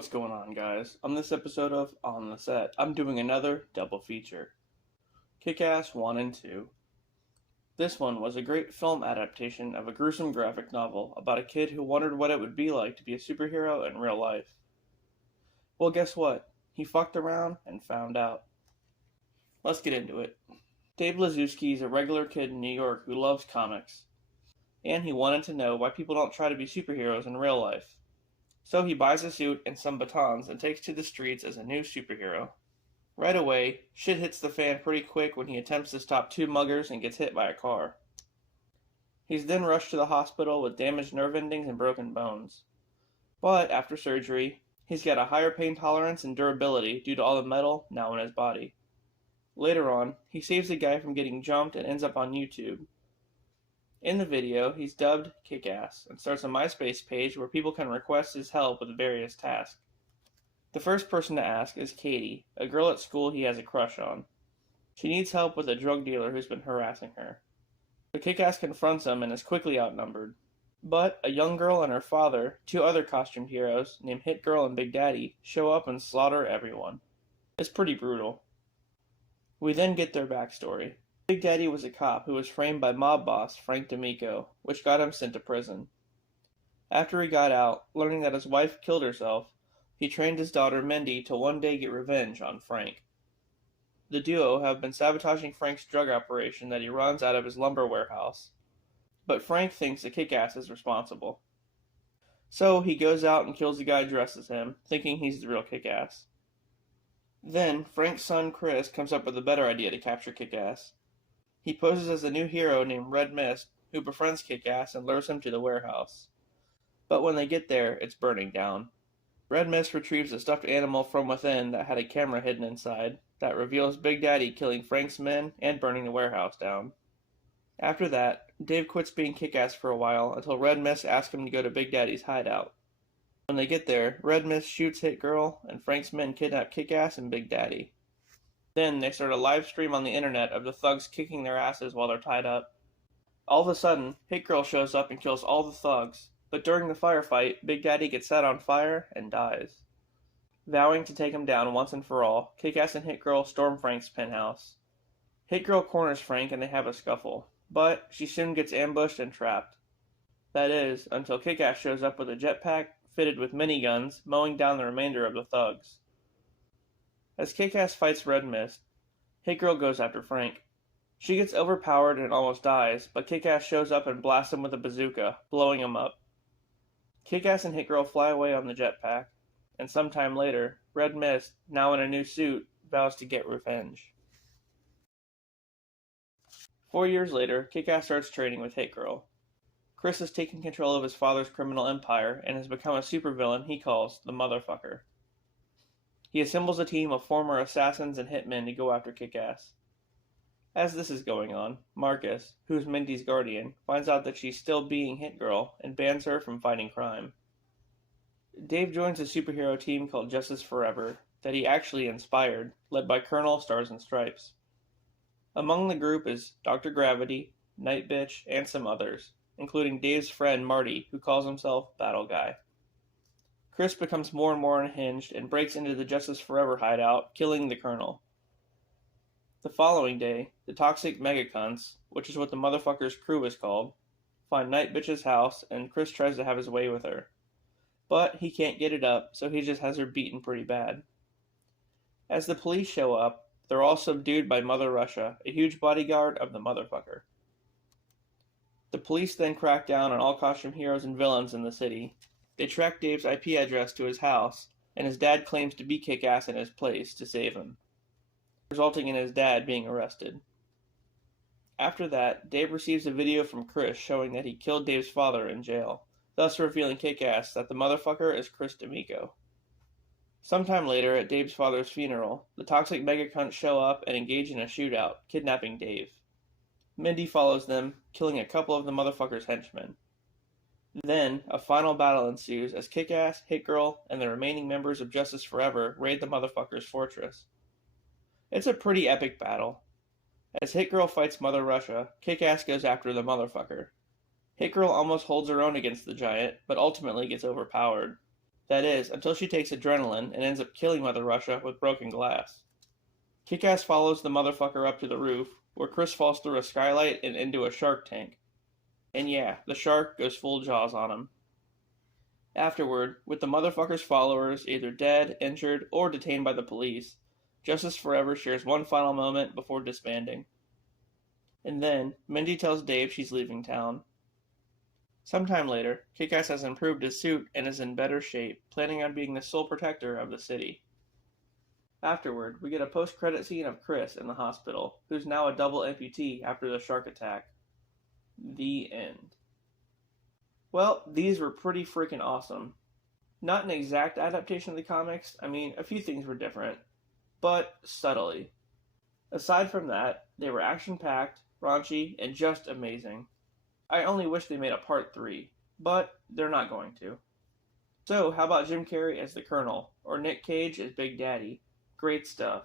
What's going on, guys? On this episode of On the Set, I'm doing another double feature. Kick-Ass 1 and 2. This one was a great film adaptation of a gruesome graphic novel about a kid who wondered what it would be like to be a superhero in real life. Well, guess what? He fucked around and found out. Let's get into it. Dave Lizewski is a regular kid in New York who loves comics, and he wanted to know why people don't try to be superheroes in real life. So he buys a suit and some batons and takes to the streets as a new superhero. Right away, shit hits the fan pretty quick when he attempts to stop two muggers and gets hit by a car. He's then rushed to the hospital with damaged nerve endings and broken bones. But after surgery, he's got a higher pain tolerance and durability due to all the metal now in his body. Later on, he saves a guy from getting jumped and ends up on YouTube. In the video, he's dubbed Kick-Ass and starts a MySpace page where people can request his help with various tasks. The first person to ask is Katie, a girl at school he has a crush on. She needs help with a drug dealer who's been harassing her. The Kick-Ass confronts him and is quickly outnumbered. But a young girl and her father, two other costumed heroes named Hit Girl and Big Daddy, show up and slaughter everyone. It's pretty brutal. We then get their backstory. Big Daddy was a cop who was framed by mob boss Frank D'Amico, which got him sent to prison. After he got out, learning that his wife killed herself, he trained his daughter Mindy to one day get revenge on Frank. The duo have been sabotaging Frank's drug operation that he runs out of his lumber warehouse, but Frank thinks the Kick-Ass is responsible. So he goes out and kills the guy dressed as him, thinking he's the real Kick-Ass. Then Frank's son Chris comes up with a better idea to capture Kick-Ass. He poses as a new hero named Red Mist, who befriends Kick-Ass and lures him to the warehouse. But when they get there, it's burning down. Red Mist retrieves a stuffed animal from within that had a camera hidden inside, that reveals Big Daddy killing Frank's men and burning the warehouse down. After that, Dave quits being Kick-Ass for a while until Red Mist asks him to go to Big Daddy's hideout. When they get there, Red Mist shoots Hit Girl, and Frank's men kidnap Kick-Ass and Big Daddy. Then they start a live stream on the internet of the thugs kicking their asses while they're tied up. All of a sudden, Hit Girl shows up and kills all the thugs, but during the firefight, Big Daddy gets set on fire and dies. Vowing to take him down once and for all, Kick-Ass and Hit Girl storm Frank's penthouse. Hit Girl corners Frank and they have a scuffle, but she soon gets ambushed and trapped. That is, until Kick-Ass shows up with a jetpack fitted with miniguns, mowing down the remainder of the thugs. As Kick-Ass fights Red Mist, Hit Girl goes after Frank. She gets overpowered and almost dies, but Kick-Ass shows up and blasts him with a bazooka, blowing him up. Kick-Ass and Hit Girl fly away on the jetpack, and sometime later, Red Mist, now in a new suit, vows to get revenge. 4 years later, Kick-Ass starts training with Hit Girl. Chris has taken control of his father's criminal empire and has become a supervillain he calls the Motherfucker. He assembles a team of former assassins and hitmen to go after Kick-Ass. As this is going on, Marcus, who's Mindy's guardian, finds out that she's still being Hit Girl and bans her from fighting crime. Dave joins a superhero team called Justice Forever that he actually inspired, led by Colonel Stars and Stripes. Among the group is Dr. Gravity, Night Bitch, and some others, including Dave's friend Marty, who calls himself Battle Guy. Chris becomes more and more unhinged and breaks into the Justice Forever hideout, killing the Colonel. The following day, the Toxic Megacunts, which is what the Motherfucker's crew is called, find Night Bitch's house and Chris tries to have his way with her. But he can't get it up, so he just has her beaten pretty bad. As the police show up, they're all subdued by Mother Russia, a huge bodyguard of the Motherfucker. The police then crack down on all costume heroes and villains in the city. They track Dave's IP address to his house, and his dad claims to be Kick-Ass in his place to save him, resulting in his dad being arrested. After that, Dave receives a video from Chris showing that he killed Dave's father in jail, thus revealing Kick-Ass that the Motherfucker is Chris D'Amico. Sometime later, at Dave's father's funeral, the Toxic Megacunts show up and engage in a shootout, kidnapping Dave. Mindy follows them, killing a couple of the Motherfucker's henchmen. Then, a final battle ensues as Kick-Ass, Hit Girl, and the remaining members of Justice Forever raid the Motherfucker's fortress. It's a pretty epic battle. As Hit Girl fights Mother Russia, Kick-Ass goes after the Motherfucker. Hit Girl almost holds her own against the giant, but ultimately gets overpowered. That is, until she takes adrenaline and ends up killing Mother Russia with broken glass. Kick-Ass follows the motherfucker up to the roof, where Chris falls through a skylight and into a shark tank. And yeah, the shark goes full Jaws on him. Afterward, with the motherfucker's followers either dead, injured, or detained by the police, Justice Forever shares one final moment before disbanding. And then, Mindy tells Dave she's leaving town. Sometime later, Kick-Ass has improved his suit and is in better shape, planning on being the sole protector of the city. Afterward, we get a post-credit scene of Chris in the hospital, who's now a double amputee after the shark attack. The end. Well, these were pretty freaking awesome. Not an exact adaptation of the comics, I mean, a few things were different, but subtly. Aside from that, they were action-packed, raunchy, and just amazing. I only wish they made a part 3, but they're not going to. So, how about Jim Carrey as the Colonel, or Nick Cage as Big Daddy? Great stuff.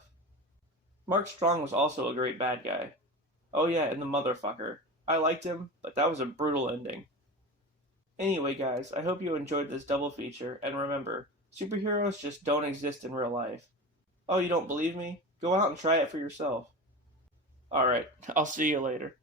Mark Strong was also a great bad guy. Oh yeah, and the motherfucker. I liked him, but that was a brutal ending. Anyway guys, I hope you enjoyed this double feature, and remember, superheroes just don't exist in real life. Oh, you don't believe me? Go out and try it for yourself. Alright, I'll see you later.